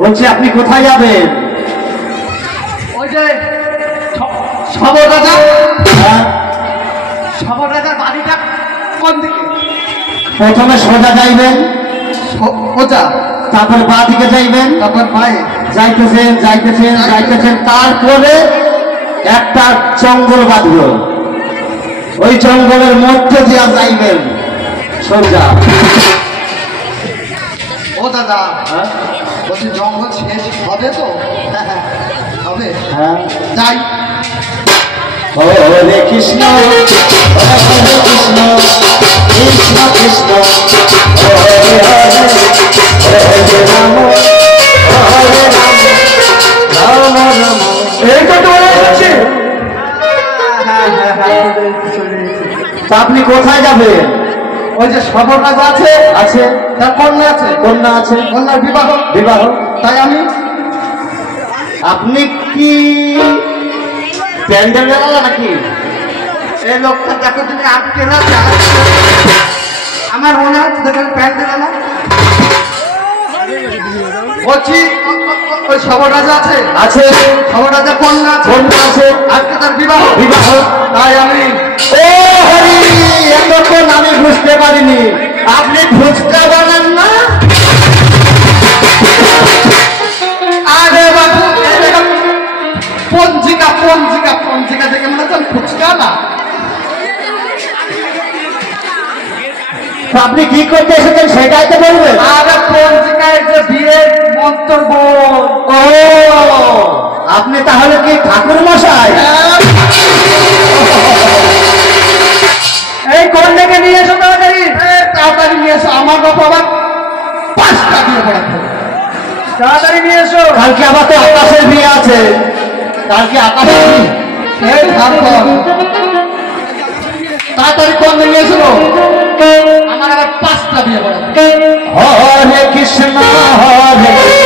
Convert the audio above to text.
বলছি আপনি কোথায় যাবেন? ওই যে সবর রাজা, হ্যাঁ? সবর রাজার বাড়িটা কোন দিকে? প্রথমে সোজা যাইবেন, সোজা, তারপর বাঁ দিকে যাইবেন, তারপর পায়ে যাইতেছেন যাইতেছেন যাইতেছেন, তারপরে একটা জঙ্গল বাঁধল, ওই জঙ্গলের মধ্যে দিয়া যাইবেন সোজা। ও দাদা, হ্যাঁ? বলছি জঙ্গল শেষ হবে তো? হবে, হ্যাঁ। যাই। হরে কৃষ্ণ হরে কৃষ্ণ কৃষ্ণ কৃষ্ণ হরে হরে হরে রাম হরে রাম রাম রাম। এই তো চলে যাচ্ছে। তা আপনি কোথায় যাবেন? ওই যে সবর রাজা আছে, আছে, তার কন্যা আছে, কন্যা আছে, কন্যার বিবাহ। বিবাহ। তাই আমি, আপনি কি প্যান্ডেল লাগালা নাকি? এই লোকটা দেখো তুমি আটকে না, আমার মনে হয় দেখেন প্যান্ট না। বলছি ওই সবর রাজা আছে, আছে, সবর রাজা কন্যা আছে, কন্যা আছে, আজকে তার বিবাহ। বিবাহ। তাই আমি, ও হরি, এতক্ষণ আমি বুঝতে পারিনি আপনি ফুচকা বানান না? আরে বাবু, এই দেখেন পঞ্জিকা পঞ্জিকা পঞ্জিকা দেখে মনে হচ্ছে ফুচকা না। তো আপনি কি করতে এসেছেন সেটাই তো বলবেন। আরে পঞ্জিকায় যে বিয়ের মন্তব্য। ও, আপনি তাহলে কি ঠাকুর মশাই? এই কন্যাকে নিয়ে এসো তাড়াতাড়ি, তাড়াতাড়ি নিয়ে এসো, আমার বাবা আবার 5টা দিয়ে পড়াচ্ছে, তাড়াতাড়ি নিয়ে এসো। কালকে আবার তো আকাশের বিয়ে আছে, কালকে আকাশের বিয়ে। এই ধার কর, তাড়াতাড়ি কন্যা নিয়ে এসো।